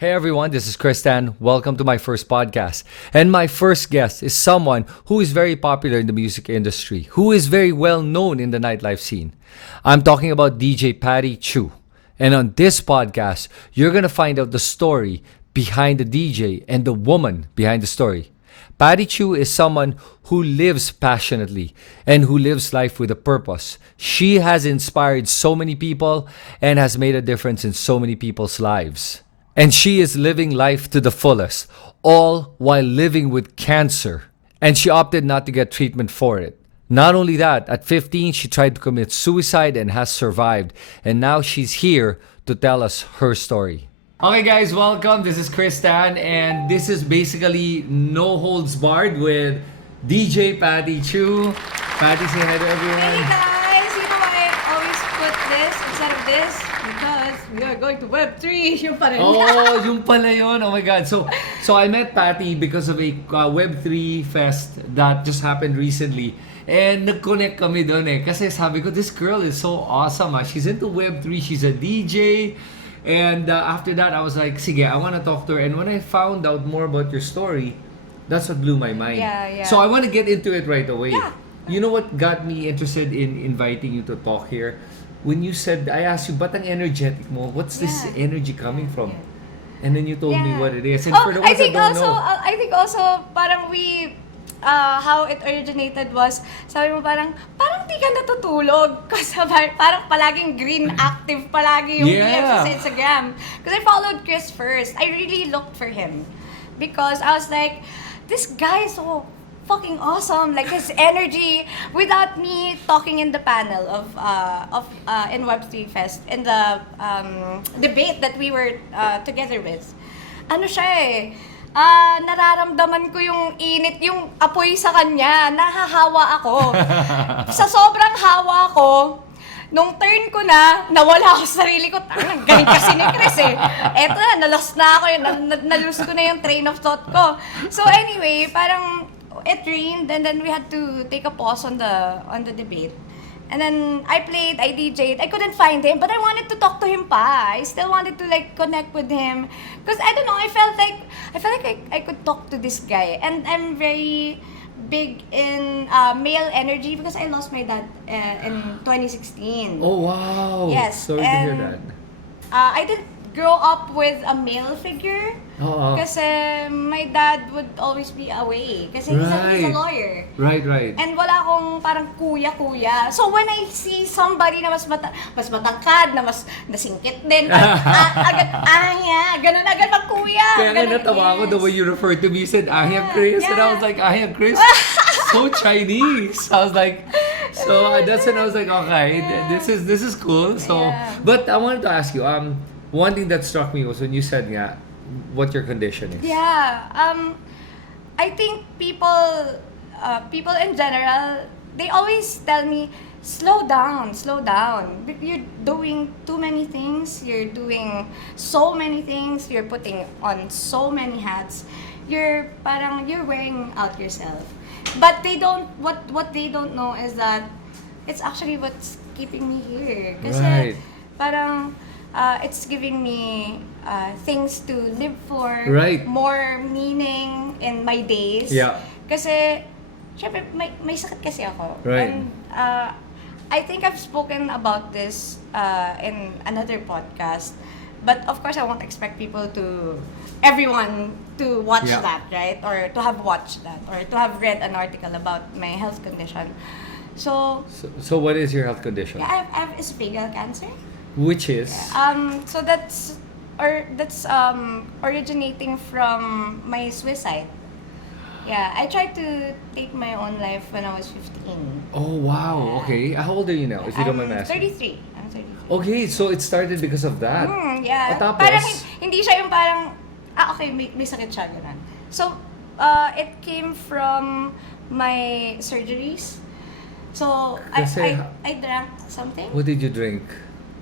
Hey everyone, this is Kristan. Welcome to my first podcast. And my first guest is someone who is very popular in the music industry, who is very well known in the nightlife scene. I'm talking about DJ Patty Tiu. And on this podcast, you're going to find out the story behind the DJ and the woman behind the story. Patty Tiu is someone who lives passionately and who lives life with a purpose. She has inspired so many people and has made a difference in so many people's lives. And she is living life to the fullest, all while living with cancer. And she opted not to get treatment for it. Not only that, at 15, she tried to commit suicide and has survived. And now she's here to tell us her story. Okay guys, welcome. This is Kristan and this is basically No Holds Barred with DJ Patty Tiu. Patty, say hi to everyone. Hey guys! You know why I always put this instead of this? Because we are going to Web3. Yung pa rin. Oh, yung pala yun. Oh my God. So I met Patty because of a Web3 fest that just happened recently. And nag-connect kami doon eh. Kasi sabi ko, this girl is so awesome. She's into Web3. She's a DJ. And after that, I was like, sige, I want to talk to her. And when I found out more about your story, that's what blew my mind. Yeah. So I want to get into it right away. Yeah. You know what got me interested in inviting you to talk here? When you said, I asked you, ba't ang energetic mo? What's this energy coming from? And then you told me what it is. And for the ones that don't know. I think also, parang how it originated was, sabi mo parang di ka natutulog. Kasi parang palaging green active palagi yung DM sa Instagram. Because I followed Chris first. I really looked for him. Because I was like, this guy is so fucking awesome, like his energy, without me talking in the panel of in Web3 Fest, in the debate that we were together with. Ano siya eh, nararamdaman ko yung init, yung apoy sa kanya, nahahawa ako. Sa sobrang hawa ko, nung turn ko na, nawala ako sa sarili ko. Ang galing kasi ni Chris eh. Eto na, na-lost na ako yun, na-lose ko na yung train of thought ko. So anyway, parang it rained and then we had to take a pause on the debate. And then I played, I DJ'd. I couldn't find him, but I wanted to talk to him pa. I still wanted to like connect with him because I don't know, I felt like I could talk to this guy. And I'm very big in male energy because I lost my dad in 2016. Oh wow. Yes. Sorry to hear that. I didn't grow up with a male figure. Kasi my dad would always be away. Kasi he's a lawyer. Right. And wala akong parang kuya-kuya. So when I see somebody na mas matangkad, na mas nasingkit din, agad, ganun agad mag-kuya. Kaya nga natawa ako the way you referred to me. You said, Ahia Chris. And I was like, Ahia Chris? So Chinese. I was like, so that's when I was like, okay, this is cool. So, but I wanted to ask you, one thing that struck me was when you said what your condition is. Yeah. I think people in general, they always tell me, slow down. You're doing too many things. You're doing so many things. You're putting on so many hats. You're wearing out yourself. But what they don't know is that it's actually what's keeping me here. Kasi parang it's giving me things to live for, more meaning in my days. Yeah. Kasi, syempre, may sakit kasi ako. Right. And I think I've spoken about this in another podcast. But of course, I won't expect everyone to watch that, right? Or to have watched that, or to have read an article about my health condition. So what is your health condition? Yeah, I have esophageal cancer. Which is? So that's originating from my suicide. Yeah, I tried to take my own life when I was 15. Oh wow. Okay. How old are you now? If you don't mind asking. 33. I'm 33. Okay, so it started because of that. Yeah. Tapos? Parang hindi siya yung parang okay, may sakit siya ganun. So it came from my surgeries. So I drank something. What did you drink?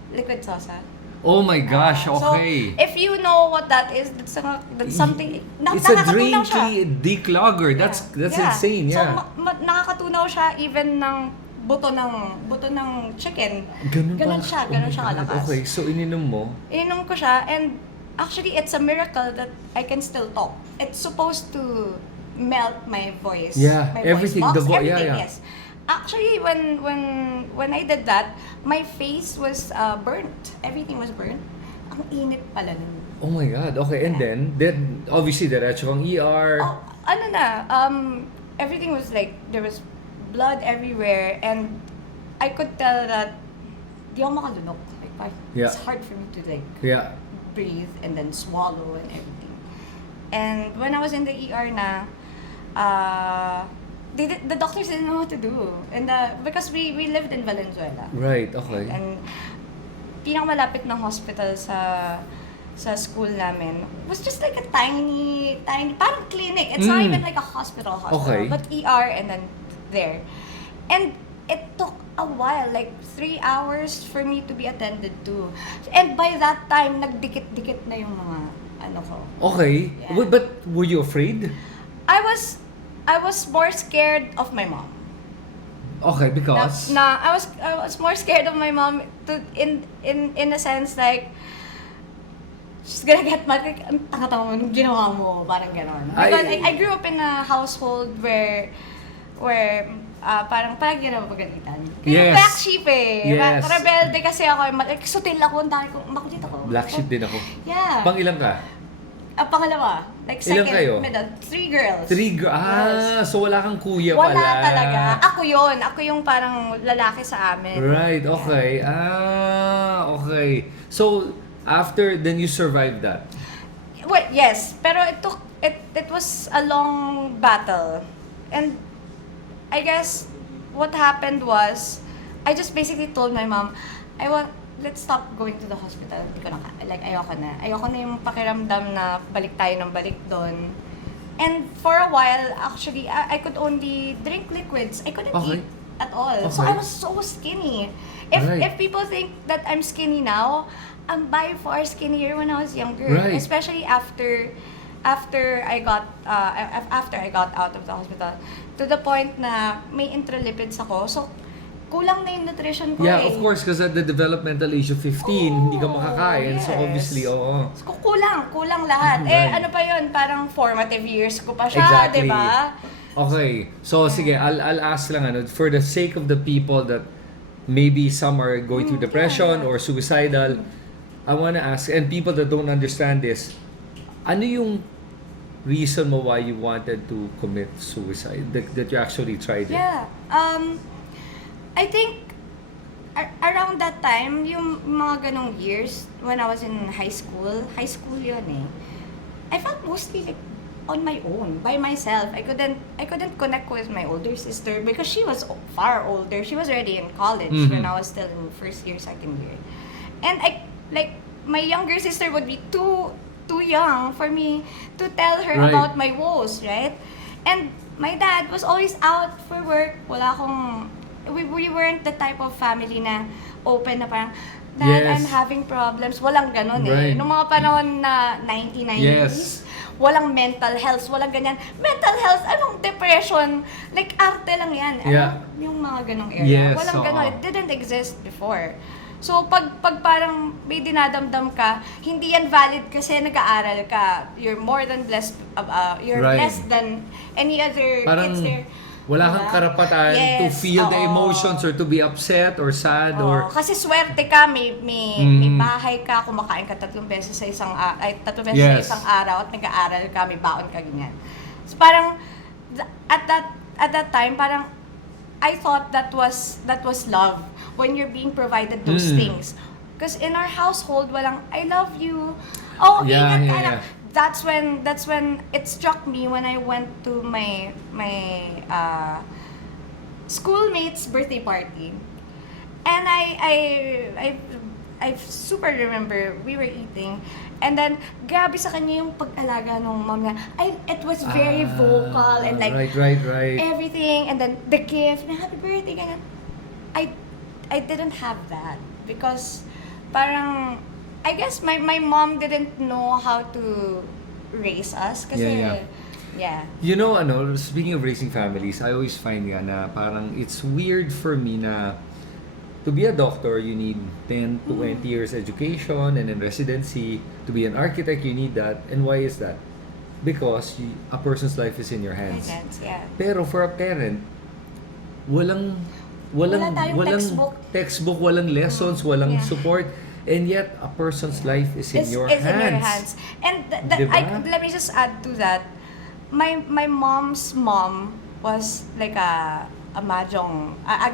Liquid sosa. Oh my gosh, okay. So, if you know what that is, that's something. It's a drink declogger. That's insane, yeah. So, nakakatunaw siya even ng buto ng chicken. Ganun siya kalakas. Okay, so ininom mo? Ininom ko siya and Actually, it's a miracle that I can still talk. It's supposed to melt my voice. Yeah, my everything, voice the box, yeah, everything, yeah. yes. Actually, when I did that, my face was burnt. Everything was burnt. Ang init pala nun. Oh my God, okay, and then obviously diretso kang ER. Oh, ano na, everything was like, there was blood everywhere, and I could tell that di ako makalunok. Like, it's hard for me to like Yeah. breathe and then swallow and everything. And when I was in the ER na, the doctors didn't know what to do. And because we lived in Valenzuela. Right, okay. And pinakamalapit na hospital sa school namin was just like a tiny, parang clinic. It's not even like a hospital, Okay. but ER and then there. And it took a while, like 3 hours for me to be attended to. And by that time, nagdikit-dikit na yung mga ano ko. Okay. Yeah. But were you afraid? I was more scared of my mom. Okay, because I was more scared of my mom in a sense like she's gonna get mad, like, ang tanga-tanga mo, anong ginawa mo, parang gano'n. Because I grew up in a household where parang ginapagalitan. Yes. Black sheep eh. Yes. Rebelde kasi ako, like, sutil ako, ang dami ko, makulit ako. black sheep din ako. Yeah. Pang ilang ka? Pangalawa. Like Ilan second, kayo? middle. 3 girls. So wala kang kuya pala. Wala talaga. Ako yun. Ako yung parang lalaki sa amin. Right, okay. Okay. So, after, then you survived that? Well, yes. Pero it was a long battle. And I guess what happened was, I just basically told my mom, let's stop going to the hospital. Hindi ko na, like, ayoko na. Ayoko na yung pakiramdam na balik tayo ng balik doon. And for a while, actually, I could only drink liquids. I couldn't eat at all. Okay. So I was so skinny. If people think that I'm skinny now, I'm by far skinnier when I was younger. Right. Especially after I got out of the hospital. To the point na may intralipids ako. So kulang na yung nutrition ko. Yeah, of course, because at the developmental age of 15, hindi ka makakain. Yes. So obviously, oo. So, kulang lahat. Right. Ano pa yun? Parang formative years ko pa siya, Exactly. di ba? Okay. So sige, I'll ask lang for the sake of the people that maybe some are going through depression or suicidal, I wanna ask, and people that don't understand this, ano yung reason mo why you wanted to commit suicide? That you actually tried it? Yeah. I think around that time, yung mga ganong years, when I was in high school yun eh, I felt mostly like on my own, by myself. I couldn't connect with my older sister because she was far older. She was already in college when I was still in first year, second year. And my younger sister would be too young for me to tell her about my woes, right? And my dad was always out for work. We weren't the type of family na open na parang, Dad, I'm having problems. Walang ganon eh. Noong mga panahon na 1990s, walang mental health, walang ganyan. Mental health, anong depression? Like, arte lang yan. Yung mga ganong area. Walang ganon. It didn't exist before. So, pag parang may dinadamdam ka, hindi yan valid kasi nag-aaral ka. You're more than blessed, you're less than any other kids there. Wala kang karapatan to feel the emotions or to be upset or sad or... Kasi swerte ka, may bahay ka, kumakain ka 3 beses sa isang araw at nag-aaral ka, may baon ka, ganyan. So parang, at that time, parang, I thought that was love when you're being provided those things. Because in our household, walang, I love you. Oh, ingat ka lang. That's when it struck me when I went to my schoolmate's birthday party, and I super remember we were eating, and then grabe sa kanya yung pag-alaga ng mom niya. It was very vocal and like right. everything, and then the gift na happy birthday ganyan. I didn't have that because parang I guess my mom didn't know how to raise us kasi You know, speaking of raising families, I always find na parang it's weird for me na to be a doctor, you need 10 to 20 years education, and then residency. To be an architect, you need that. And why is that? Because a person's life is in your hands. Yeah. Pero for a parent, walang Wala tayong textbook, walang lessons, walang Yeah. support, and yet a person's life is in your hands. It's in your hands. And Diba? let me just add to that. My mom's mom was like a mahjong, a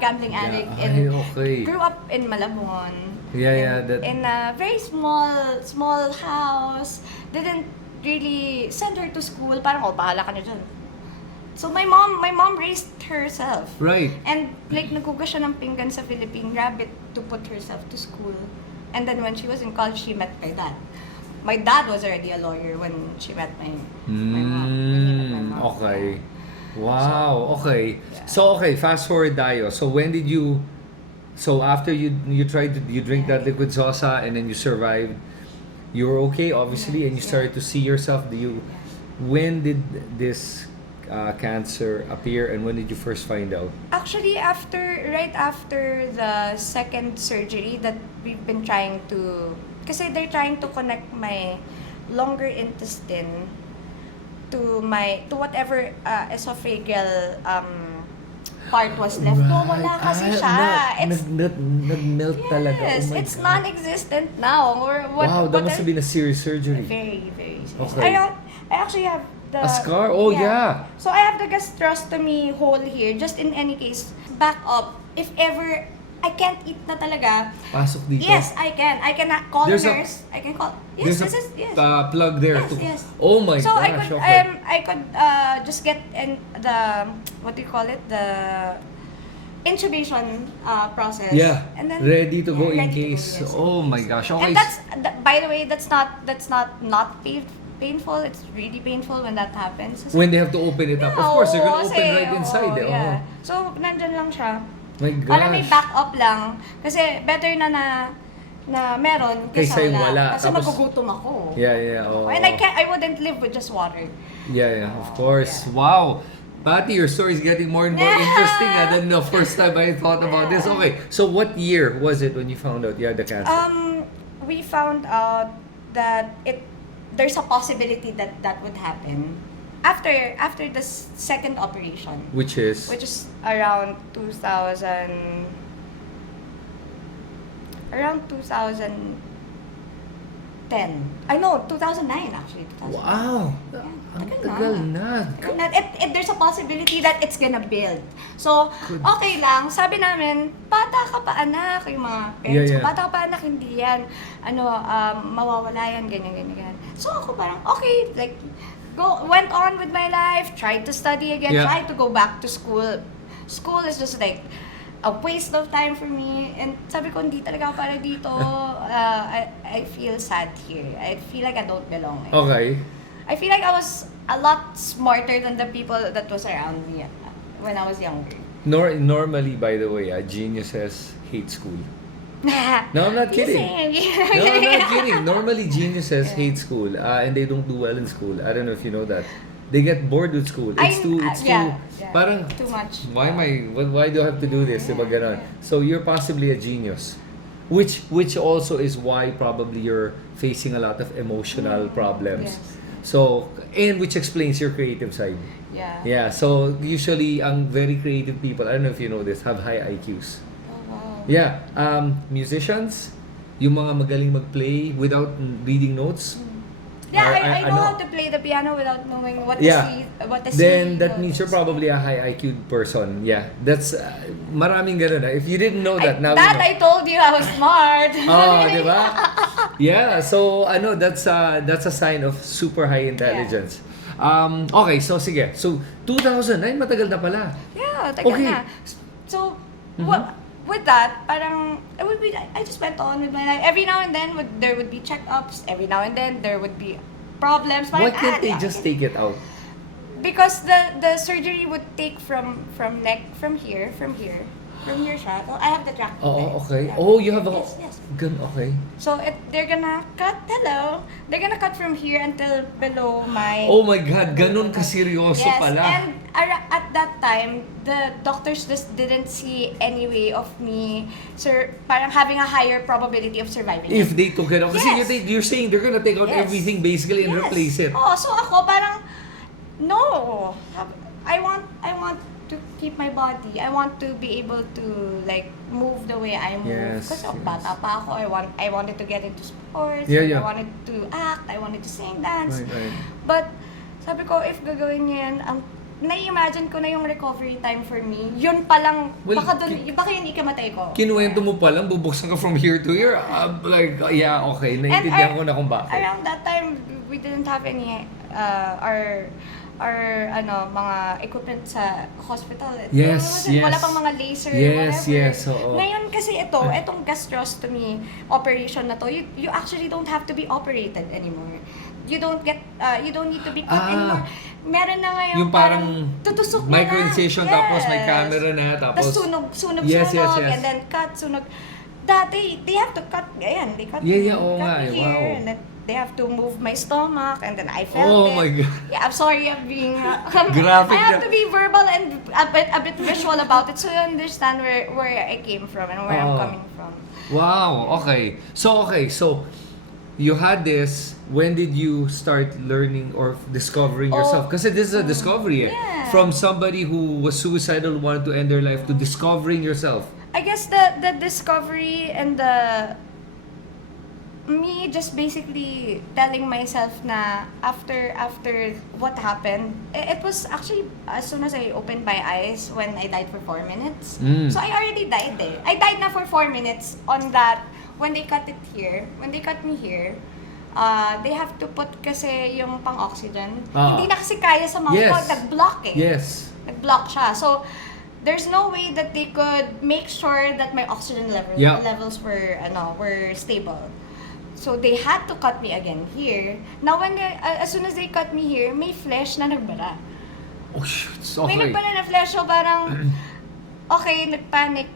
gambling addict, Ay, and okay. grew up in Malabon. Yeah, In a very small house. Didn't really send her to school. Parang, bahala ka na dyan. So my mom raised herself. Right. And like naghugas siya ng pinggan sa Philippine Rabbit to put herself to school. And then when she was in college, she met my dad. My dad was already a lawyer when she met my mom. When he met my mom. Okay. Wow. Okay. So okay, fast forward tayo. So when did you? So after you tried to drink that liquid salsa and then you survived, you were okay obviously, and you started to see yourself. When did this cancer appear, and when did you first find out? Actually, right after the second surgery that we've been trying to, kasi they're trying to connect my longer intestine to whatever esophageal part was left. No, wala kasi siya. Nag-melt talaga. Yes, Oh my it's God. non-existent now. Wow, that must have been a serious surgery. Very, very serious. Okay. I actually have A scar? Oh, yeah. So I have the gastrostomy hole here, just in any case, back up. If ever I can't eat na talaga. Pasok dito. Yes, I can. I can call There's nurse. I can call. Yes, There's this is yes. a plug there. Yes. Oh my So gosh. I could just get in the, what do you call it, the intubation process. Yeah. And then Ready to go in ready to go, case. yes. Oh my gosh. Okay. And by the way, that's not painful. It's really painful when that happens. When they have to open it up. Of course, they're gonna open right inside. Yeah. So, nandyan lang siya. My gosh. Para may backup lang. Kasi better na meron Kaysa yung wala. Kasi Tapos, magugutom ako. Yeah. Oh. And I wouldn't live with just water. Yeah, of course. Wow. Patty, your story is getting more and more interesting than the first time I thought about this. Okay, so what year was it when you found out you had the cancer? We found out that there's a possibility that would happen after the second operation, Which is around 2010. I know 2009 actually. 2009. wow. Yeah, Ang tagal na. tagal na. There's a possibility that it's gonna build. So, okay lang. Sabi namin, bata ka pa anak, yung mga parents ko, Yeah. bata ka pa anak, hindi yan, mawawala yan, ganyan. So ako parang, okay, like, went on with my life, tried to study again, Yeah. tried to go back to school. School is just like a waste of time for me. And sabi ko, hindi talaga ako para dito. I feel sad here. I feel like I don't belong. Okay. I feel like I was a lot smarter than the people that was around me when I was younger. Normally, by the way, geniuses hate school. No, I'm not kidding. No, I'm not kidding. Normally, geniuses hate school and they don't do well in school. I don't know if you know that. They get bored with school. It's too, parang, too much. Why do I have to do this? Diba ganon? So you're possibly a genius. Which also is why probably you're facing a lot of emotional problems. Yes. So, and which explains your creative side. Yeah. Yeah, so usually ang very creative people, I don't know if you know this, have high IQs. Oh, wow. Yeah, musicians, yung mga magaling mag-play without reading notes. Yeah, Or, I know how to play the piano without knowing what Yeah. the Then C that means you're probably a high IQ person. Yeah, that's maraming ganun. If you didn't know that, now you know. I told you I was smart. Oh, di ba? Yeah, so that's a sign of super high intelligence. Okay, so sige. So 2009, matagal na pala. Yeah, tagal Okay. na. So, with that, parang, I just went on with my life. Every now and then, there would be checkups. Every now and then, there would be problems. Why Parang, can't they just take it out? Because the surgery would take from neck, from here. From here siya. So, I have the track. Oh, okay. Yeah. Oh, you have a... Yes. Okay. So, they're gonna cut, they're gonna cut from here until below my... Oh my God, ganun kaseryoso yes, pala. and at that time, the doctors just didn't see any way of me, parang having a higher probability of surviving If it. they took it off. Kasi Yes. you're saying they're gonna take out Yes. everything basically and Yes. replace it. Oh, so ako parang, no. I want to keep my body. I want to be able to like move the way I move. Yes, Kasi yes. bata pa ako, I wanted to get into sports. Yeah, yeah. I wanted to act. I wanted to sing, dance. Right. But sabi ko, if gagawin niya yan, na-imagine ko na yung recovery time for me. Yun palang, Well, baka yun ikamatay ko. Kinuwento mo pa lang, bubuksan ka from here to here. Like, yeah, okay. Naintindihan ko na kung bakit. Around that time, we didn't have any, our mga equipment sa hospital. Yes, yes. Wala pang mga laser, Yes, whatever. yes, oo. Ngayon kasi itong gastrostomy operation na to, you actually don't have to be operated anymore. You don't need to be cut anymore. Meron na ngayon Yung parang tutusok mo micro-incision, na. tapos may camera na, tapos... sunog, Yes, and then cut, sunog. Dati, they have to cut, ayan, they cut Yeah, me, oo cut nga, me here, wow. and then they have to move my stomach, and then I felt Oh it. my God. Yeah, I'm sorry, I'm being... Graphic I have na. to be verbal and a bit visual about it so you understand where I came from and where I'm coming from. Wow, okay. So you had this. When did you start learning or discovering yourself? Kasi this is a discovery yeah. From somebody who was suicidal, wanted to end their life, to discovering yourself. I guess the discovery and me just basically telling myself na after what happened, it was actually as soon as I opened my eyes when I died for 4 minutes. So I already died eh. I died na for 4 minutes on that when they cut it here. When they cut me here, they have to put kasi yung pang-oxygen. Hindi na kasi kaya sa mouth ko, nag-block eh. Yes. Nag-block siya. So, there's no way that they could make sure that my oxygen levels were stable. So, they had to cut me again here. Now, as soon as they cut me here, may flesh na nagbara. Oh shoot, May okay. nagbara na flesh, so parang, okay, nagpanic.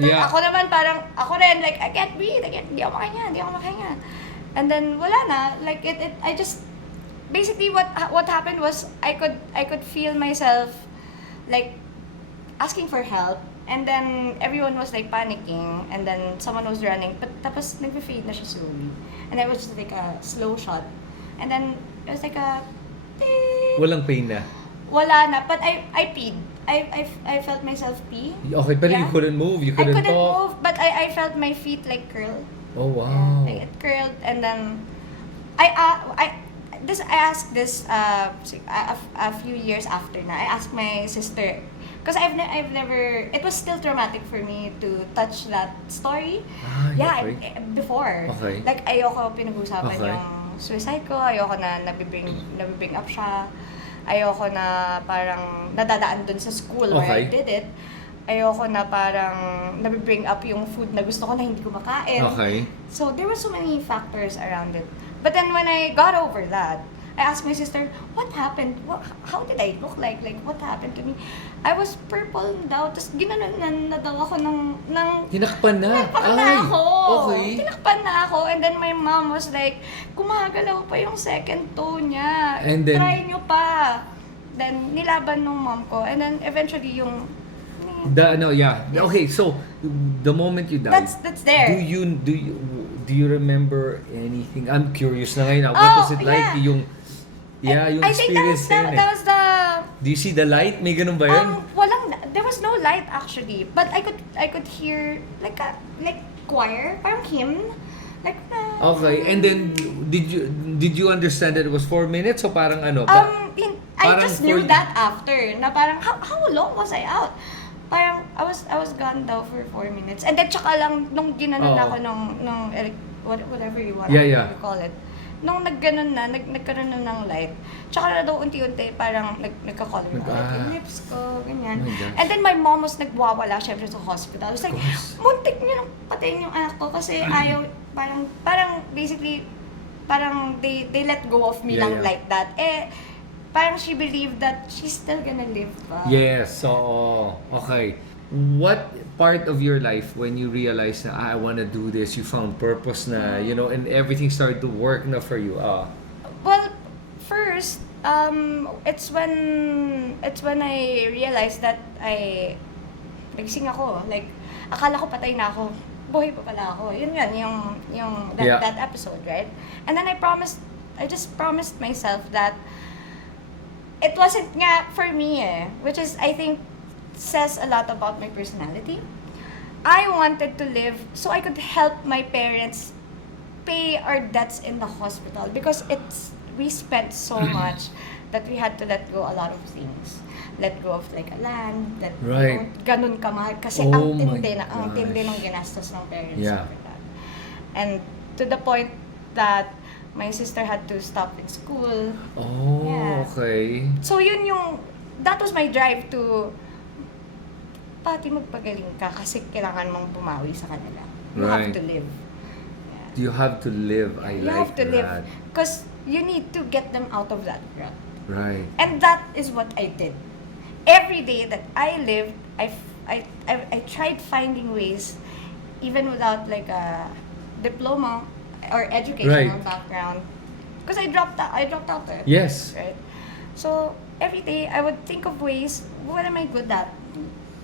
Yeah. Ako naman parang, ako rin, like, I can't breathe, hindi ako makahinga. And then, wala na, like, I just, basically what happened was, I could feel myself, like, asking for help, and then everyone was like panicking, and then someone was running, but tapos nagpe-fade na siya slowly, and it was just like a slow shot, and then it was like a ting. Walang pain na. Wala na, but I peed. I felt myself pee. Okay, pero you Yeah. couldn't move, you I couldn't couldn't talk. move, but I felt my feet like curl. Oh wow. Like it curled, and then I asked this a few years after na. I asked my sister because I've never, it was still traumatic for me to touch that story. Okay. Before. Okay. Like ayoko pinag-usapan Okay. yung suicide ko, ayoko na nabibring up siya. Ayoko na parang nadadaan dun sa school where I did it. Ayoko na parang nabibring up yung food na gusto ko na hindi ko makain. Okay. So, there were so many factors around it. But then when I got over that, I asked my sister, what happened? How did I look like? Like, what happened to me? I was purple daw. Tapos ginanon na daw ako ng Tinakpan na. Tinakpan na ako. Okay. Tinakpan na ako. And then my mom was like, gumagalaw pa yung second toe niya. And then- Try nyo pa. Then, nilaban nung mom ko. And then, eventually, yung... Okay, so the moment you died, That's there. do you remember anything? I'm curious na ngayon. What was it like? Yung I think experience na yun that was the... Do you see the light? May ganun ba yun? There was no light actually, but I could hear like choir, parang hymn, like. Okay, and then did you understand that it was 4 minutes o parang ano? I parang just knew that after na parang how long was I out? Parang I was gone daw for 4 minutes, and then tsaka lang nung ginanon ako nung whatever you want to call it. Nung nagganon na, nagkaroon na ng light, tsaka na daw unti-unti parang nagka-color na like yung lips ko, ganyan. Oh, and then my mom was nagwawala syempre sa hospital. I was like, muntik niyo nang patayin yung anak ko kasi ayaw, parang basically, parang they let go of me lang like that. Parang she believed that she's still gonna live pa. Yes, so okay. what part of your life when you realized na I want to do this, you found purpose na, and everything started to work na for you? Well, first, it's when I realized that nagsing ako. Like, akala ko patay na ako. Buhay pa pala ako. Yun that episode, right? And then I just promised myself that it wasn't nga for me which is, I think, says a lot about my personality. I wanted to live so I could help my parents pay our debts in the hospital because we spent so much that we had to let go a lot of things. Let go of like a land that Right. ganun kamahal kasi Oh ang my tindi gosh. ng ginastos ng parents Yeah. for that. And to the point that my sister had to stop in school. Oh, Yeah. okay. So that was my drive to Pati magpagaling ka kasi kailangan mong bumawi sa kanila. You have Right. to live. You have to live. I You like have to that. live because you need to get them out of that rut. Right. And that is what I did. Every day that I lived, I tried finding ways, even without like a diploma or educational Right. background, because I dropped out there. Yes. Right. So every day I would think of ways. What am I good at?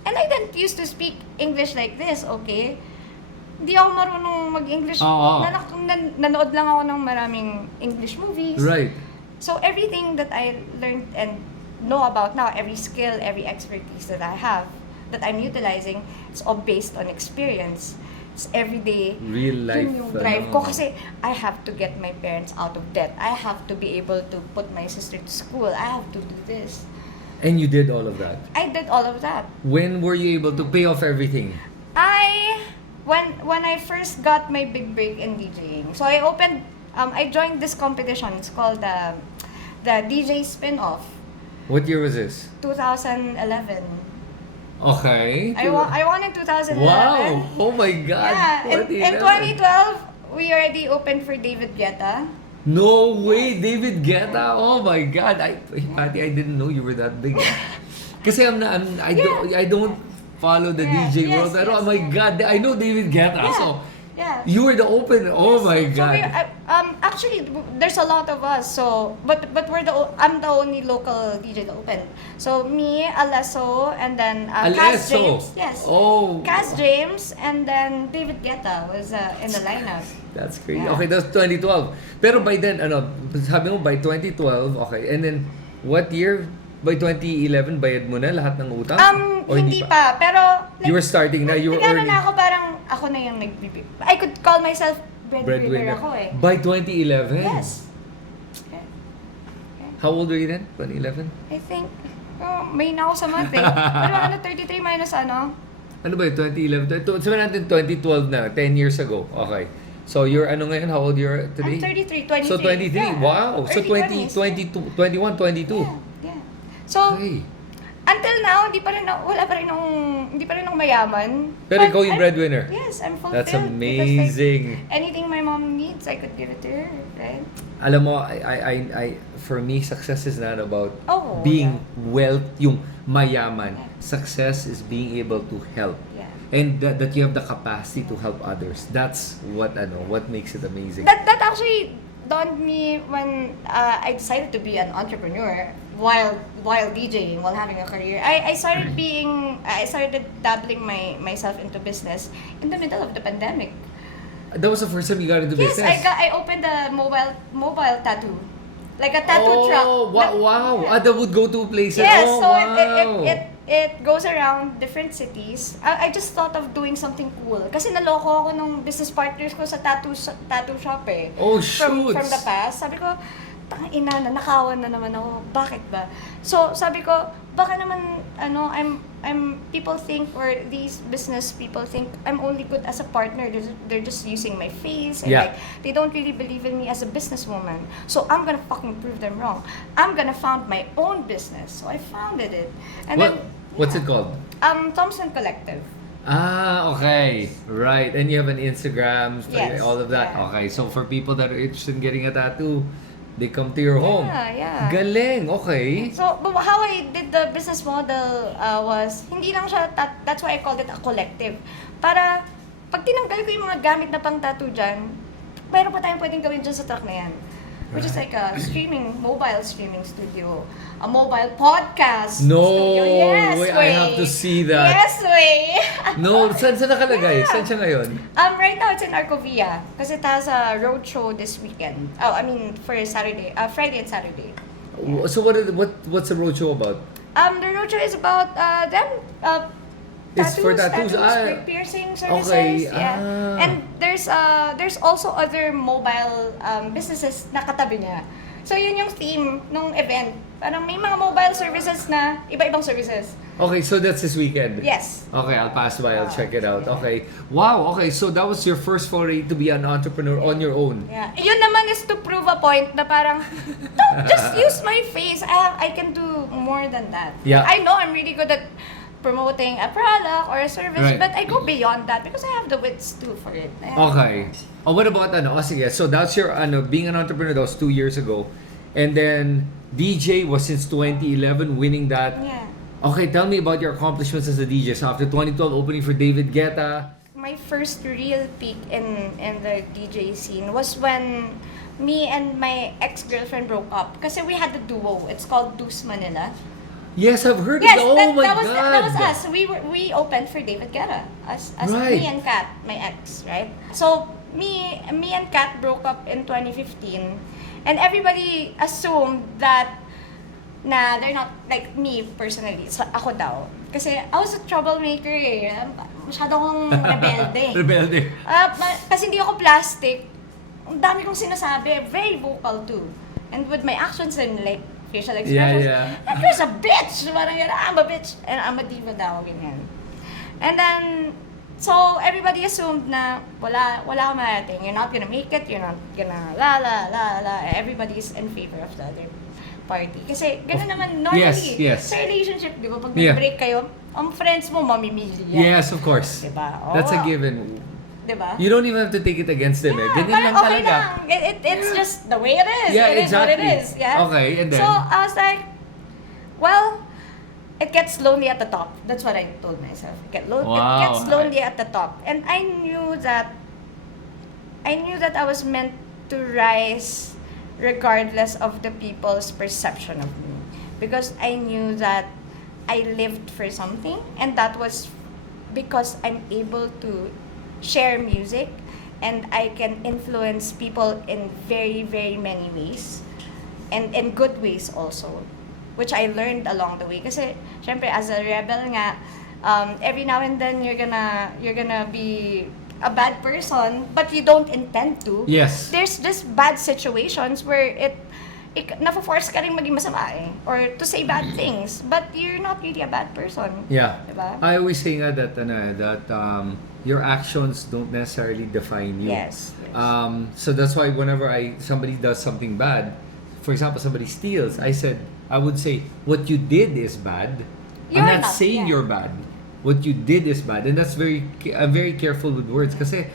And I didn't used to speak English like this. Okay. Hindi ako marunong mag-English. Oo. Nanood lang ako ng maraming English movies. Right. So everything that I learned and know about now, every skill, every expertise that I have, that I'm utilizing, it's all based on experience. It's everyday. Real life. Yun yung drive ko kasi I have to get my parents out of debt. I have to be able to put my sister to school. I have to do this. And you did all of that. I did all of that. When were you able to pay off everything? When I first got my big break in DJing, so I joined this competition. It's called the DJ Spin-Off, What year was this? 2011. Okay. I won in 2011. Wow! Oh my God! Yeah, in 2012, we already opened for David Guetta. No way, David Guetta! Oh my God! Patty, I didn't know you were that big. Kasi I don't follow the DJ world. Pero oh my God, I know David Guetta. Yeah. So Yeah. you were the opener. Oh my So God! actually, there's a lot of us. So, but I'm the only local DJ that opened. So me, Alesso, and then Cass Alesso. James. Yes. Oh. Cass James, and then David Guetta was in the lineup. That's crazy. Yeah. Okay, that's 2012. Pero by then, sabi mo by 2012, okay. And then, what year? By 2011, bayad mo na lahat ng utang? O Hindi pa. Pero, like, You were starting na, you were nagkano earning. na ako, parang ako na yung nagbibig. I could call myself breadwinner ako eh. By 2011? Yes. Okay. How old were you then? 2011? I think, may na ako sa math eh. Pero 33 minus ano? Ano ba yun? 2011? Sabi natin 2012 na, 10 years ago. Okay. So, you're ngayon? How old you're today? I'm 33, 23. So, 23. Yeah. Wow. So, Early 20, 20s, 22, 21, 22. Yeah. So, Okay. until now, hindi pa rin ako mayaman. Pero But ikaw yung breadwinner. Yes, I'm fulfilled. That's because, amazing. like, anything my mom needs, I could give it to her, right? Alam mo, for me, success is not about Oh, being wealth, yung mayaman. Success is being able to help. Yeah. And that you have the capacity to help others. That's what makes it amazing. That actually dawned me when I decided to be an entrepreneur while DJing, while having a career. I started dabbling myself into business in the middle of the pandemic. That was the first time you got into Yes, business? I opened a mobile tattoo. Like a tattoo truck. Oh, wow. Yeah. That would go to places. Yes, Oh, so wow. it goes around different cities. I just thought of doing something cool. Kasi naloko ako nung business partners ko sa tattoo shop eh. Oh, From shoots. the past. Sabi ko, tangina na, nakawan na naman ako. Bakit ba? So, sabi ko, baka naman, people think, or these business people think, I'm only good as a partner. They're just using my face. And Yeah. like, they don't really believe in me as a businesswoman. So, I'm gonna fucking prove them wrong. I'm gonna found my own business. So, I founded it. And What's it called? Thompson Collective. Ah, okay. Right. And you have an Instagram, Yes, all of that. yeah. Okay. So for people that are interested in getting a tattoo, They come to your home. Yeah. Galing, okay. So, but how I did the business model was, hindi lang siya, that's why I called it a collective. Para, pag tinanggal ko yung mga gamit na pang tattoo dyan, meron pa tayong pwedeng gawin dyan sa truck na yan. Which is like a mobile streaming studio, a mobile podcast studio. Yes, wait, I have to see that. Yes, way. No, saan nakalagay? Saan siya ngayon? Right now it's in Arcovia kasi it has a road show this weekend. Oh, I mean for Saturday, Friday and Saturday. So what's the roadshow about? The road show is about them It's for tattoos. like piercing services. Okay. Yeah. And there's also other mobile businesses na katabi niya. So yun yung theme nung event. Parang may mga mobile services na iba-ibang services. Okay, so that's this weekend. Yes. Okay, I'll pass by. I'll check it out. Okay. Wow. Okay, so that was your first foray to be an entrepreneur on your own. Yeah. Yun naman is to prove a point na parang don't just use my face. I can do more than that. Yeah. I know I'm really good at promoting a product or a service, Right. but I go beyond that because I have the wits too for it. Okay. Oh, what about sige. So that's your being an entrepreneur. That was 2 years ago, and then DJ was since 2011, winning that. Yeah. Okay, tell me about your accomplishments as a DJ. So after 2012, opening for David Guetta. My first real peak in the DJ scene was when me and my ex-girlfriend broke up. Kasi we had a duo. It's called Deuce Manila. Yes, I've heard Yes, of it. Oh my that God. was us. We opened for David Guetta as Right. me and Kat, my ex, right? So me and Kat broke up in 2015, and everybody assumed that they're not like me personally. So ako daw. Kasi I was a troublemaker eh. Masyado akong rebelde. Rebelde. Kasi hindi ako plastic. Ang dami kong sinasabi. Very vocal too. And with my actions and like facial expressions. Yeah. That girl's a bitch! Parang yun, I'm a bitch. And I'm a diva daw, ganyan. And then, so everybody assumed na wala ka marating. You're not gonna make it, you're not gonna la. Everybody's in favor of the other party. Kasi gano'n naman normally. Yes. Sa relationship, di ba? Pag Yeah. break kayo, ang friends mo mamimili yan. Yes, of course. Diba? That's a Oo. given. Diba? You don't even have to take it against them. Yeah, Ganyan lang parang okay talaga. lang. It's just the way it is. Yeah, it exactly. is what it is. Yeah. Okay, and then? So, I was like, well, it gets lonely at the top. That's what I told myself. It Wow. gets lonely at the top. And I knew that I was meant to rise regardless of the people's perception of me. Because I knew that I lived for something, and that was because I'm able to share music and I can influence people in very, very many ways, and in good ways also, which I learned along the way. Kasi syempre as a rebel nga, every now and then you're gonna be a bad person, but you don't intend to. Yes. There's just bad situations where nafa-force ka rin maging masama eh, or to say bad things, but you're not really a bad person. Yeah. Diba? I always say nga that your actions don't necessarily define you. Yes. So that's why whenever somebody does something bad, for example, somebody steals, I would say what you did is bad. You're I'm not not, saying yeah. you're bad. What you did is bad, and that's I'm very careful with words kasi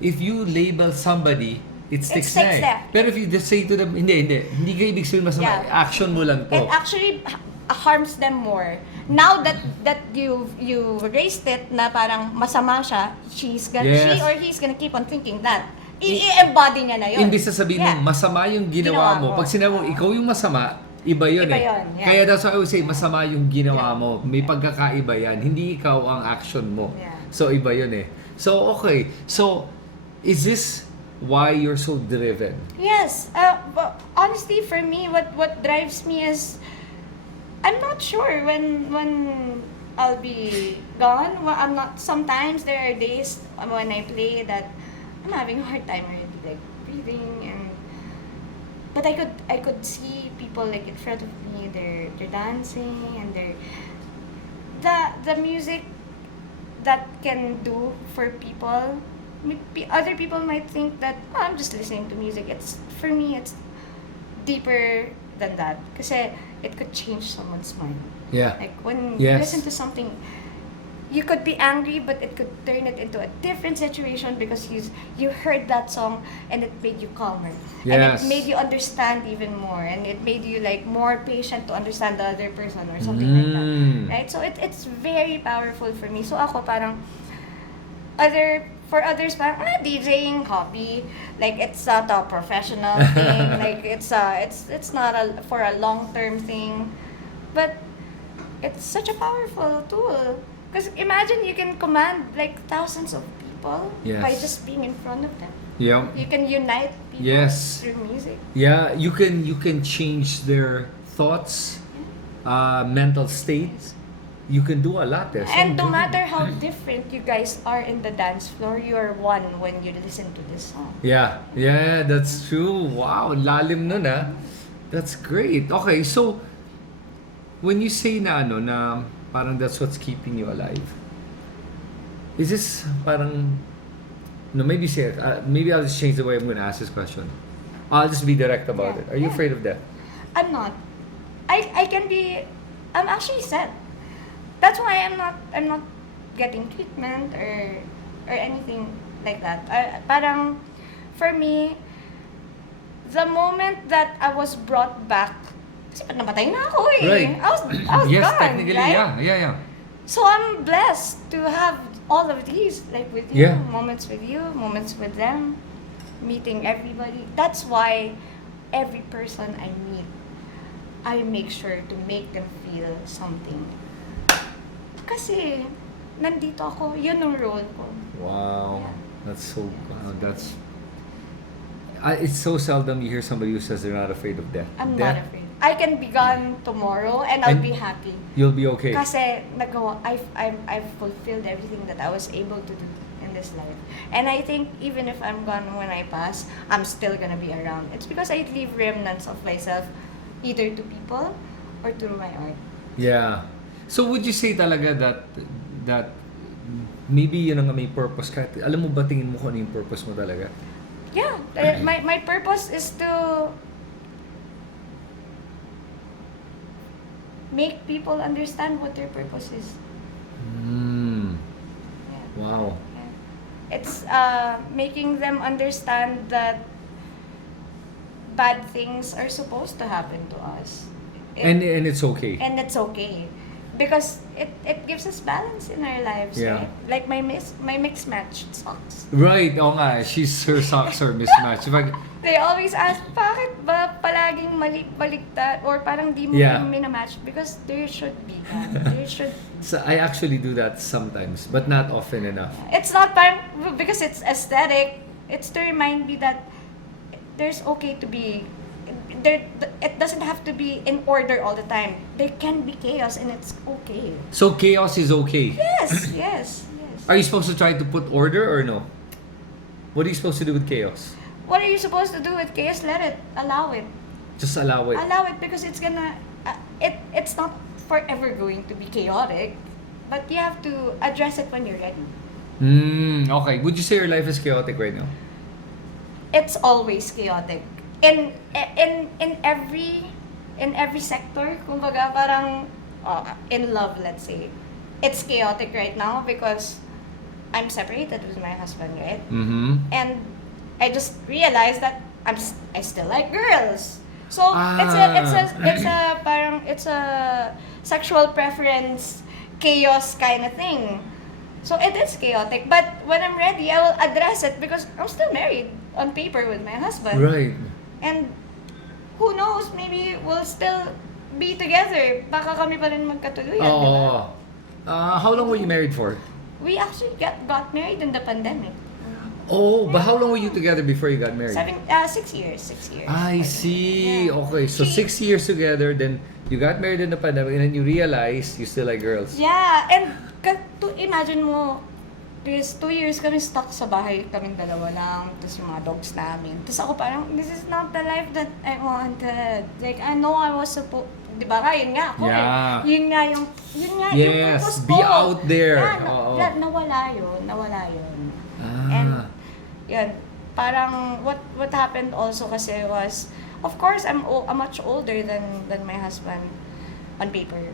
if you label somebody, it sticks na eh. there. Pero if you just say to them, hindi ka ibig sabihin masama, Yeah. action mo lang to. It actually harms them more. Now that you raised it na parang masama siya, she Yes. or he's gonna keep on thinking that. I-embody niya na yun. Imbis na sabihin Yeah. mo, masama yung ginawa mo. Pag sinabi mo, ikaw yung masama, iba yun Iba eh. yun, yeah. Kaya that's why I always say, masama yung ginawa mo. May pagkakaiba yan. Hindi ikaw ang action mo. Yeah. So, iba yun eh. So, okay. So, is this why you're so driven? Yes. But honestly, for me, what drives me is I'm not sure when I'll be gone. Well, I'm not. Sometimes there are days when I play that I'm having a hard time already, like breathing, but I could see people like in front of me. They're dancing and the music that can do for people. Other people might think that I'm just listening to music. For me, it's deeper than that. Kasi it could change someone's mind. Yeah. Like when Yes. you listen to something, you could be angry, but it could turn it into a different situation because you heard that song and it made you calmer. Yes. And it made you understand even more, and it made you like more patient to understand the other person or something like that. Right? So it's very powerful for me. So ako parang for others parang DJing hobby, like it's not a professional thing, like it's not for a long-term thing, but it's such a powerful tool. Because imagine you can command like thousands of people by just being in front of them. Yeah. You can unite people through music. Yeah, you can change their thoughts, mental states. You can do a lot there. And no matter how different you guys are in the dance floor, you are one when you listen to this song. Yeah, that's true. Wow, lalim nun ah. That's great. Okay, so when you say na parang that's what's keeping you alive, is this parang, no, maybe say it. Maybe I'll just change the way I'm going to ask this question. I'll just be direct about it. Are you afraid of death? I'm not. I'm actually sad. That's why I'm not getting treatment or anything like that. Parang for me, the moment that I was brought back, kasi namatay na ako eh. Right. I was Yes, gone, technically, right? yeah. So I'm blessed to have all of these, like with you, Yeah. moments with you, moments with them, meeting everybody. That's why every person I meet, I make sure to make them feel something. Kasi nandito ako, yun ang role ko. Wow, Yeah. that's so. It's so seldom you hear somebody who says they're not afraid of death. I'm not afraid. I can be gone tomorrow and I'll And be happy. You'll be okay. Kasi I've fulfilled everything that I was able to do in this life. And I think even if I'm gone when I pass, I'm still gonna be around. It's because I leave remnants of myself either to people or through my art. Yeah. So would you say talaga that maybe yun ang may purpose ka? Alam mo ba, tingin mo kung ano yung purpose mo talaga? Yeah, my purpose is to make people understand what their purpose is. Yeah. Wow. Yeah. It's making them understand that bad things are supposed to happen to us. And it's okay. And it's okay. Because it gives us balance in our lives, Yeah. right? Like my mixed match socks. Right, oo nga. Her socks are mismatched. They always ask, bakit ba palaging baliktad or parang di mo minamatch? Because there should be that. There should. So I actually do that sometimes, but not often enough. It's not parang because it's aesthetic. It's to remind me that there's okay to be. It doesn't have to be in order all the time. There can be chaos and it's okay. So chaos is okay? Yes. Are you supposed to try to put order or no? What are you supposed to do with chaos? What are you supposed to do with chaos? Allow it. Just allow it. Allow it because it's gonna, it's not forever going to be chaotic, but you have to address it when you're ready. Okay. Would you say your life is chaotic right now? It's always chaotic. In every sector, kumbaga parang in love, let's say, it's chaotic right now because I'm separated with my husband, right? Mm-hmm. And I just realized that I still like girls. So it's a sexual preference chaos kind of thing. So it is chaotic, but when I'm ready, I will address it because I'm still married on paper with my husband. Right. And who knows, maybe we'll still be together. Baka kami pa rin magkatuluyan, di ba? How long were you married for? We actually got married in the pandemic. Oh, but how long were you together before you got married? 6 years. 6 years. I see. Yeah. Okay, so 6 years together, then you got married in the pandemic, and then you realized you still like girls. Yeah, and to imagine mo, because 2 years kami stuck sa bahay, kaming dalawa lang, tapos yung mga dogs namin. Tapos ako parang, this is not the life that I wanted. Like, I know I was supposed, di ba ka, yun nga ako Yeah. Yun nga yung Yes, purpose be ko. out there. Yeah, Oo. nawala yun. And, yun, parang, what happened also kasi was, of course, I'm much older than my husband on paper.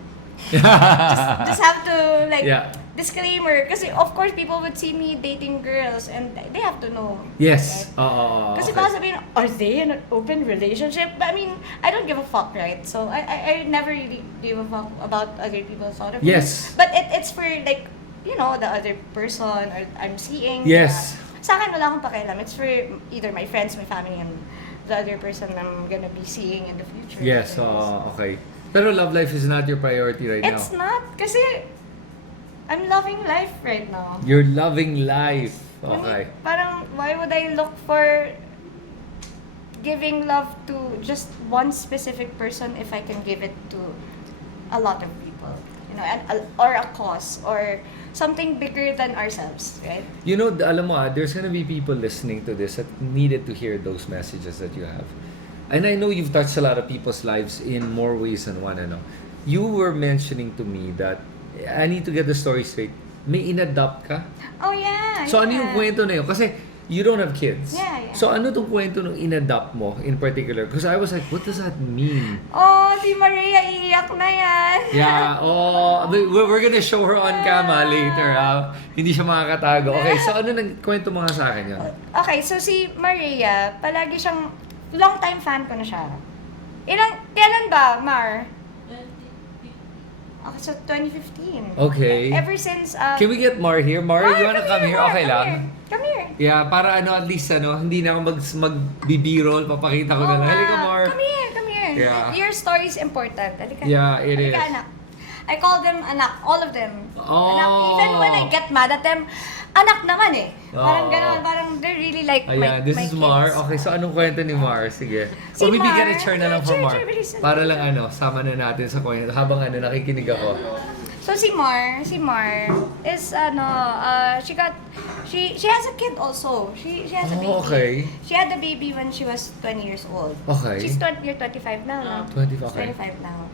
just have to like Yeah. disclaimer kasi of course people would see me dating girls and they have to know. Yes. Right? Kasi baka sabihin, are they in an open relationship? But I mean, I don't give a fuck, right? So I never really give a fuck about other people's thought of me. Yes. But it's for like, you know, the other person or I'm seeing. Yes. Sa akin wala akong pakialam. It's for either my friends, my family, and the other person I'm gonna be seeing in the future. Yes, okay. Pero love life is not your priority right now. It's not. Kasi I'm loving life right now. You're loving life. I mean, Okay. parang, why would I look for giving love to just one specific person if I can give it to a lot of people? You know, or a cause, or something bigger than ourselves, right? You know, alam mo there's gonna be people listening to this that needed to hear those messages that you have. And I know you've touched a lot of people's lives in more ways than one, ano. You were mentioning to me that I need to get the story straight. May inadopt ka? Oh, yeah. So ano yeah. yung kwento na yun? Kasi you don't have kids. Yeah. So ano tong kwento nung inadopt mo in particular? Because I was like, what does that mean? Oh, si Maria, iiyak na yan. Yeah, we're gonna show her on cam later. Hindi siya makakatago. Okay, so ano nang kwento mo nga sa akin yun? Okay, so si Maria, palagi siyang, long time fan ko na siya. Kailan ba, Mar? Okay, so 2015. Okay. Ever since... Can we get Mar here? Mar, you wanna come here? Mar, Okay lang. Come here. Yeah, para at least hindi na ako mag-b-roll, papakita ko na lang. Halika, Mar. Come here. Yeah. Your story is important. Halika. Yeah, it is. Halika, anak. I call them anak, all of them. Oh. Anak, even when I get mad at them, anak naman eh. Parang Oh. gano'n, parang they're really like Ayan, this my is Mar. kids. Okay, so anong kwento ni Mar? Sige. Si O maybe Mar, get a turn na lang for sure, Mar. bilis. Para lang sama na natin sa kwento habang nakikinig ako. So si Mar is she has a kid also. She has a baby. Okay. She had a baby when she was 20 years old. Okay. You're 25 now, no? 25, okay. 25 now.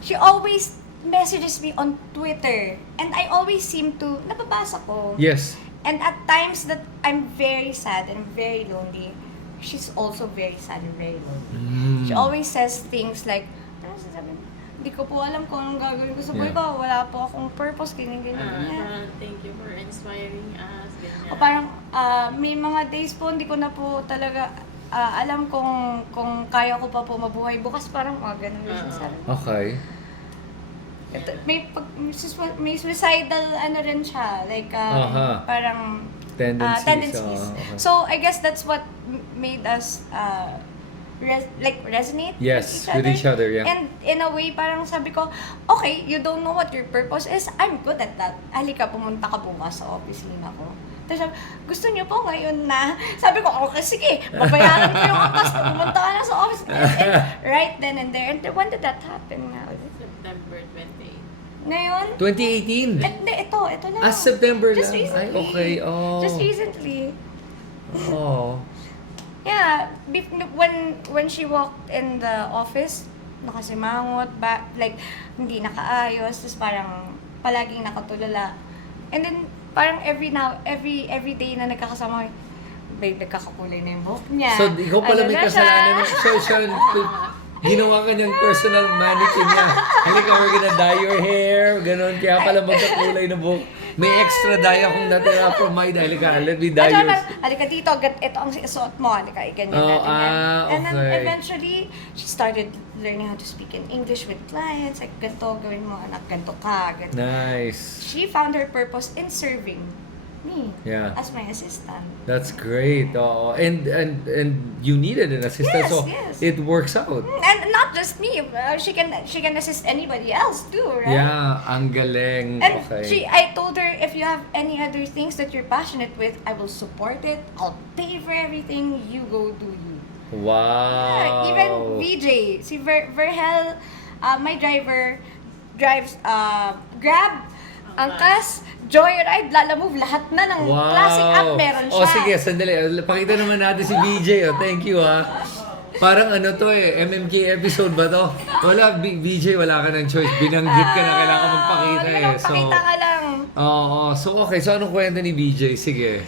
She always messages me on Twitter and I always seem to nababasa ko. Yes. And at times that I'm very sad and very lonely, she's also very sad and very lonely. She always says things like, ano sasabihin? Hindi ko po alam kung anong gagawin ko sa buhay ko. Wala po akong purpose, ganyan. Thank you for inspiring us. Ganyan. O parang may mga days po hindi ko na po talaga alam kung kaya ko pa po mabuhay bukas, parang mga ganun yung sinasabi. Okay. Ito, may suicidal rin siya, like parang tendencies. Okay. So I guess that's what made us resonate Yes, with each other, yeah. And in a way, parang sabi ko, okay, you don't know what your purpose is, I'm good at that. Halika, pumunta ka bukas sa office din ako. Tapos sabi, gusto niyo po ngayon na? Sabi ko, okay, sige, babayaran ko yung angkas, pumunta ka na sa office. And right then and there. And when did that happen now? September 28. Ngayon? 2018? Hindi, ito lang. September Just lang. recently. Ay, okay. Oh. Just recently. Oh. Yeah, when she walked in the office, nakasimangot, like, hindi nakaayos, tapos parang palaging nakatulala. And then, parang every day na nagkakasama, babe, nagkakakulay na yung buhok niya. So, ikaw pala may kasalanan ng social. Ginawa ka niyang personal mannequin niya. Hindi ka, we're gonna dye your hair, ganon. Kaya pala magkakulay na buhok. May extra dye akong natira from my dye. Halika, let me dye yours. Halika dito, ito ang isuot mo. Halika, iganyan natin yan. And then eventually, she started learning how to speak in English with clients. Like, ganito, gawin mo, anak, ganito ka. Ganito. Nice. She found her purpose in serving me as my assistant. That's great. And you needed an assistant, Yes, so yes. it works out. And not just me, she can assist anybody else too, right? Yeah, ang galing. And Okay. I told her, if you have any other things that you're passionate with, I will support it. I'll pay for everything. You go do you. Wow. Yeah, even VJ, si Verhel, my driver, drives Grab, Angkas, Joyride, Lalamove, lahat na ng classic app meron siya. Sige, sandali. Pakita naman natin si BJ. Thank you, Parang MMK episode ba to? Wala, BJ, wala ka ng choice. Binanggit ka na, kailangan ka magpakita Pakita ka lang. So okay. So anong kwento ni BJ? Sige.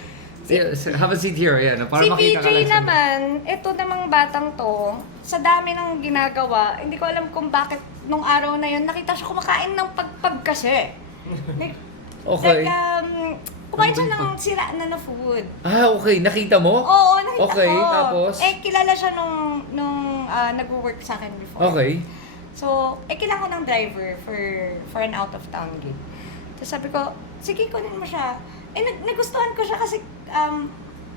Have a seat here. Ayan, para Si makita BJ ka lang. naman, ito namang batang to, sa dami ng ginagawa, hindi ko alam kung bakit nung araw na yun, nakita siya kumakain ng pagpag kasi. Like, Okay. kumain siya ng sira na food. Okay. Nakita mo? Oo, nakita Okay, ko. tapos? Kilala siya nung nag-work sa akin before. Okay. So, kailangan ko ng driver for an out-of-town gig. So, sabi ko, sige, kunin mo siya. Nagustuhan ko siya kasi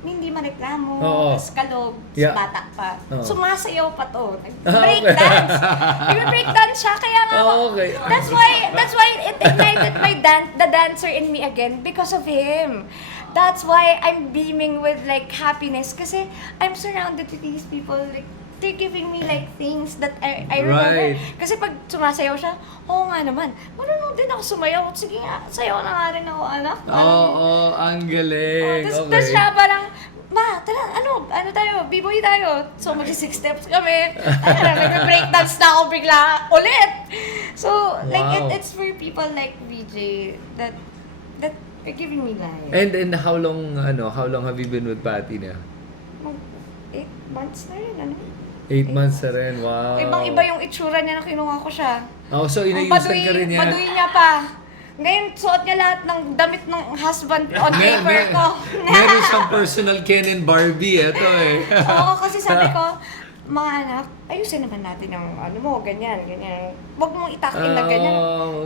hindi mareklamo, Oo. tapos kalog, Yeah. bata pa. Oo. Sumasayaw pa to. Okay. Breakdance. Nag-breakdance siya, kaya nga Okay. That's why it ignited the dancer in me again because of him. That's why I'm beaming with like happiness kasi I'm surrounded with these people like they're giving me like things that I remember. Right. Kasi pag sumasayaw siya, oo nga naman, marunong din ako sumayaw. Sige nga, sayaw na nga rin ako, anak. Oo, ang galing. Tapos siya parang, ma, tara, ano tayo, b-boy tayo. So, mag-6 steps kami. Nag-breakdance na ako bigla ulit. So, like, Wow. it's for people like VJ that are giving me life. And how long have you been with Patty na? 8 months na rin, ano? 8 months na rin. Wow. Ibang-iba yung itsura niya na kinuha ko siya. Oh, so Ang inayusan ka rin niya. baduy niya pa. Ngayon, suot niya lahat ng damit ng husband on paper ko. Meron siyang personal Ken and Barbie, eto eh. Oo, kasi sabi ko, mga anak, ayusin naman natin yung ano mo, ganyan. Huwag mong itakin na ganyan.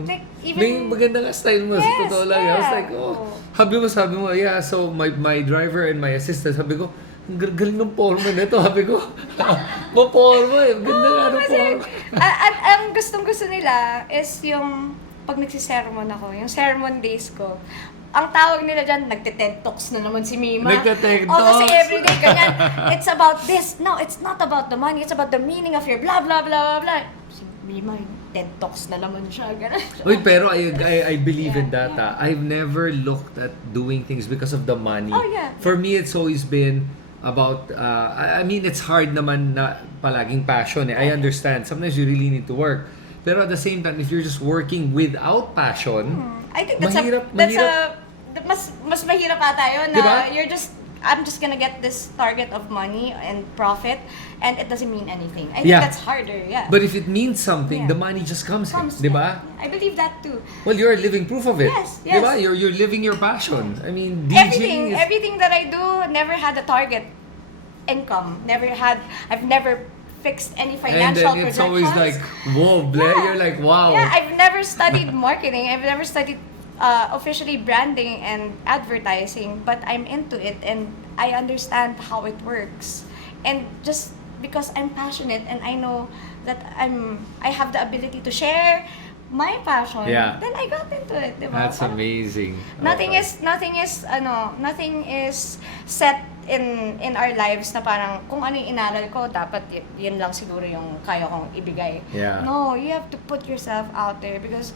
Like, May maganda nga style mo, sa Yes, totoo lang. I was like, yeah. sabi mo, yeah, so my driver and my assistant, sabi ko, ang galing ng forma nito, sabi ko. Ma-forma eh, ganda nga ng forma. At ang gustong-gusto nila is yung pag nagsisermon ako, yung sermon days ko, ang tawag nila dyan, nagte-TED Talks na naman si Mima. Nagte-TED Kasi Talks. everyday, ganyan. It's about this. No, it's not about the money. It's about the meaning of your blah, blah, blah, blah, blah. Si Mima, yung TED Talks na naman siya. Ganun. Uy, pero I believe in that. I've never looked at doing things because of the money. Oh, yeah. For me, it's always been about, I mean, it's hard naman na palaging passion. I understand. Sometimes you really need to work. Pero at the same time, if you're just working without passion, I think mahirap. mas mahirap ata yun na Diba? I'm just gonna get this target of money and profit and it doesn't mean anything. I think Yeah. that's harder, yeah. But if it means something, Yeah. the money just comes, Comes di ba? back. I believe that too. Well, you're a living proof of it. Yes, Di ba? yes. You're living your passion. I mean, DJing is... Everything that I do never had a target income. I've never fixed any And financial then it's projections. always like, whoa, Yeah. you're like, wow. Yeah, I've never studied marketing. I've never studied officially branding and advertising, but I'm into it and I understand how it works. And just because I'm passionate and I know that I have the ability to share my passion, Yeah. then I got into it, diba? That's Parang amazing. Nothing Okay. nothing is set in our lives na parang kung ano yung inaral ko, dapat yun lang siguro yung kaya kong ibigay. Yeah. No, you have to put yourself out there because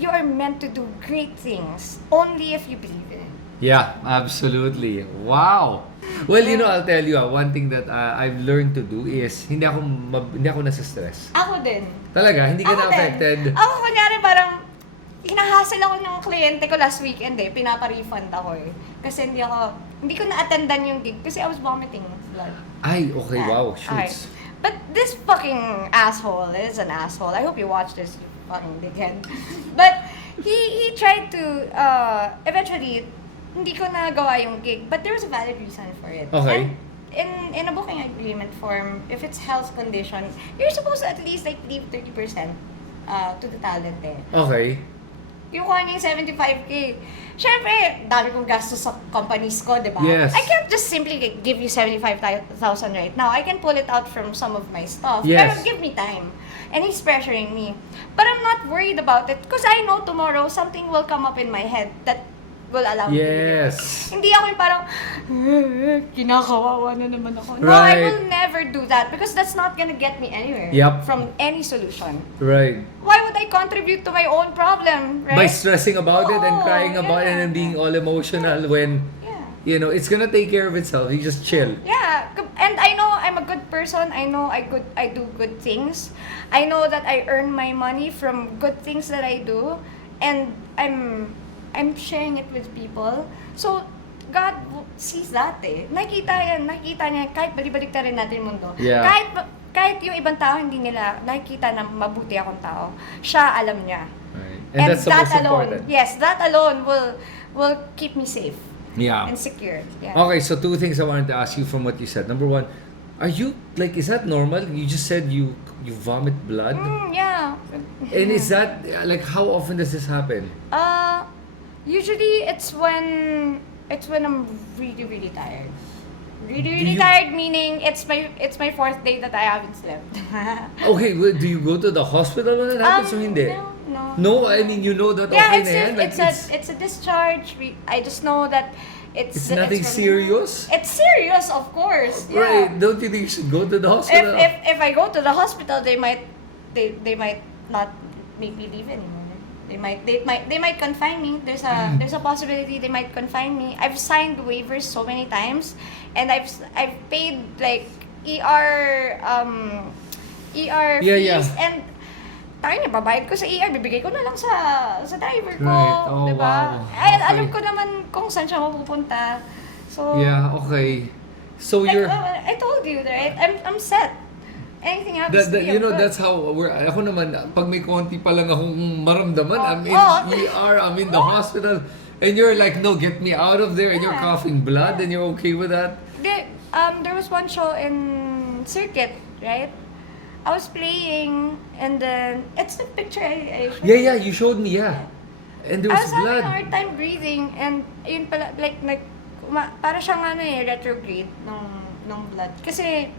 you are meant to do great things only if you believe in it. Yeah, absolutely. Wow. Well, I'll tell you, one thing that I've learned to do is hindi ako nasa-stress. Ako din. Talaga, hindi ka Ako din. na-affected. Ako, kunyari parang hinahassle ako ng kliyente ko last weekend pinapa-refund ako Kasi hindi ko na-attendan yung gig kasi I was vomiting blood. Ay, okay, wow, Okay. shoots. But this fucking asshole is an asshole. I hope you watch this, you fucking dickhead. But he tried to, eventually, hindi ko nagawa yung gig, but there was a valid reason for it. Okay. And in a booking agreement form, if it's health condition, you're supposed to at least like leave 30% to the talent Okay. Yung kuha niya yung 75K. Siyempre, dami kong gastos sa companies ko, di ba? Yes. I can't just simply give you 75,000 right now. I can pull it out from some of my stuff. Yes. Pero give me time. And he's pressuring me. But I'm not worried about it because I know tomorrow something will come up in my head that will allow me to do it. Yes. Hindi ako yung parang, kinakawawa na naman ako. No, I Right. will never do that because that's not gonna get me anywhere Yep. from any solution. Right. Why would I contribute to my own problem, By right? stressing about it and Oo, crying about it and yeah. being all emotional when, Yeah. it's gonna take care of itself. You just chill. Yeah, and I know I'm a good person. I know I do good things. I know that I earn my money from good things that I do, and I'm sharing it with people. So sees that Nakita niya kahit balibalik rin natin yung mundo. Yeah. kahit yung ibang tao hindi nila nakikita na mabuti akong tao, siya alam niya. Right. And that's the most alone, important. yes, that alone will keep me safe Yeah. and secure. Yeah. Okay, so two things I wanted to ask you from what you said. Number one, are you like, is that normal? You just said you vomit blood, Yeah. and is that like, how often does this happen? Usually it's when I'm really really tired. Really really you- tired, meaning it's my fourth day that I haven't slept. Okay, well, do you go to the hospital when it happens or hindi? No. No, I mean, you know that Yeah, okay na yan? Like, it's a discharge. I just know that it's nothing from- serious? It's serious, of course. Yeah. Right, don't you think you should go to the hospital? If I go to the hospital, they might not make me leave anymore. They might confine me. There's a possibility they might confine me. I've signed waivers so many times, and I've paid like ER Yeah, fees yeah. and tayo na babayad ko sa ER, bibigay ko na lang sa driver ko, Right. Oh, 'di ba? wow. Ay, alam Okay. ko naman kung saan siya mapupunta. So Yeah, okay. So like, you're... I told you, right? I'm set. Anything happens to me, you know, I'm good. that's how ako naman, pag may konti pa lang akong maramdaman, I'm in Oh. ER, I'm in the hospital, and you're like, no, get me out of there, and you're Yeah. coughing blood, and you're okay with that? There was one show in Circuit, right? I was playing, and then it's the picture I showed Yeah, you. yeah, you showed me, yeah. And there I was was having blood. a hard time breathing, and yun pala, like, para siyang retrograde ng blood. Kasi,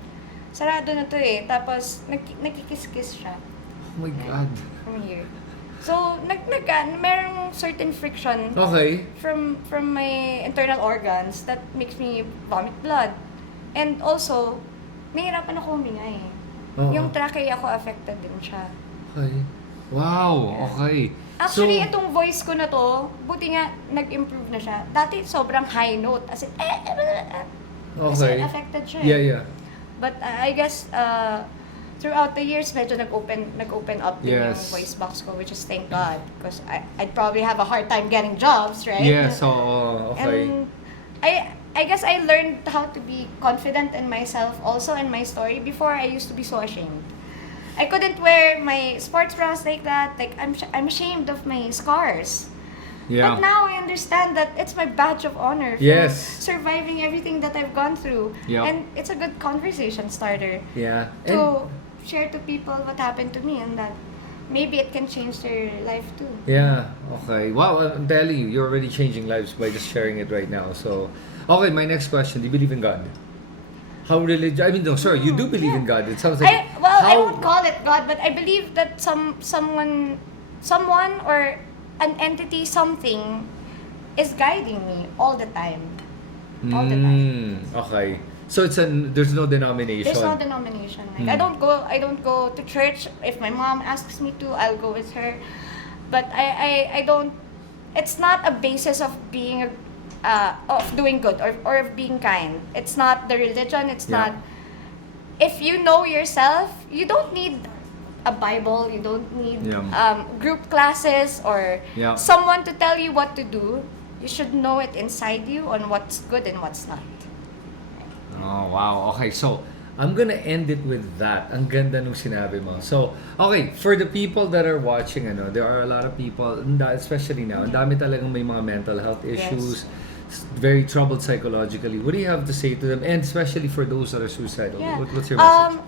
sarado na to eh. Tapos, nakikis-kiss siya Oh my God. from here. So, merong certain friction Okay. from my internal organs that makes me vomit blood. And also, nahihirapan ako huminga eh. Oo. Yung trachea ko affected din siya. Okay. Wow, okay. Actually, So, itong voice ko na to, buti nga nag-improve na siya. Dati sobrang high note. As in, kasi okay. affected siya. Yeah, yeah. But I guess throughout the years, medyo nag-open up din yung Yes. voice box ko, which is thank God. Because I'd probably have a hard time getting jobs, right? Yeah, so, okay. And I guess I learned how to be confident in myself also in my story. Before, I used to be so ashamed. I couldn't wear my sports bras like that. Like, I'm ashamed of my scars. Yeah. But now I understand that it's my badge of honor for Yes. surviving everything that I've gone through. Yeah. And it's a good conversation starter Yeah. to share to people what happened to me, and that maybe it can change their life too. Yeah, okay. Wow, I'm telling you, you're already changing lives by just sharing it right now. So, okay, my next question, do you believe in God? How religious? I mean, no, sorry, you do believe in God. It sounds like... I won't call it God, but I believe that someone or an entity, something, is guiding me all the time. All the time. Okay. So there's no denomination. There's no denomination. Like, I don't go to church. If my mom asks me to, I'll go with her. But I don't. It's not a basis of being of doing good or of being kind. It's not the religion. It's Yeah. not. If you know yourself, you don't need a Bible. You don't need Yeah. group classes or Yeah. someone to tell you what to do. You should know it inside you on what's good and what's not. Oh, wow. Okay, so I'm gonna end it with that. Ang ganda nung sinabi mo. So, okay, for the people that are watching, there are a lot of people, especially now, ang dami talagang may mga mental health issues, very troubled psychologically. What do you have to say to them? And especially for those that are suicidal. Yeah. What's your message?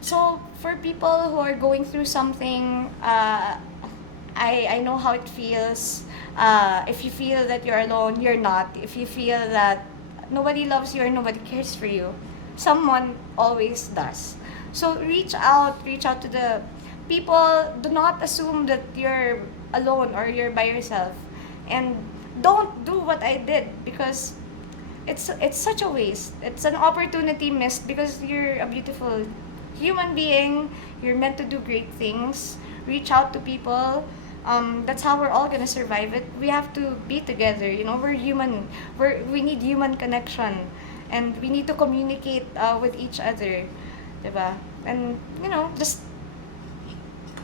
So for people who are going through something, I know how it feels. If you feel that you're alone, you're not. If you feel that nobody loves you or nobody cares for you, someone always does. So reach out to the people. Do not assume that you're alone or you're by yourself, and don't do what I did, because it's such a waste. It's an opportunity missed, because you're a beautiful human being. You're meant to do great things. Reach out to people. That's how we're all gonna survive it. We have to be together. We're human. We need human connection, and we need to communicate with each other, diba? And just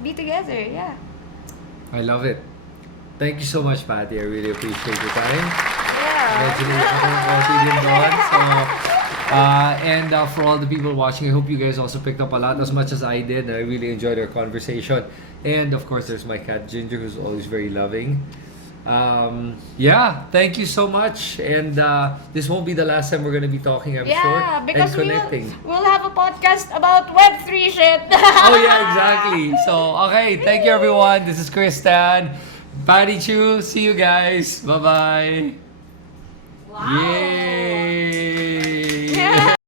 be together. Yeah. I love it. Thank you so much, Patty. I really appreciate your time. Yeah. Medyo may konti din doon. So, And for all the people watching, I hope you guys also picked up a lot as much as I did. I really enjoyed our conversation. And of course, there's my cat Ginger, who's always very loving. Thank you so much. And this won't be the last time we're going to be talking, I'm sure. Yeah, because and connecting. we'll have a podcast about Web3 shit. Oh yeah, exactly. So, okay, thank you everyone. This is Kristan, Patty Tiu. See you guys. Bye-bye. Wow! Yay!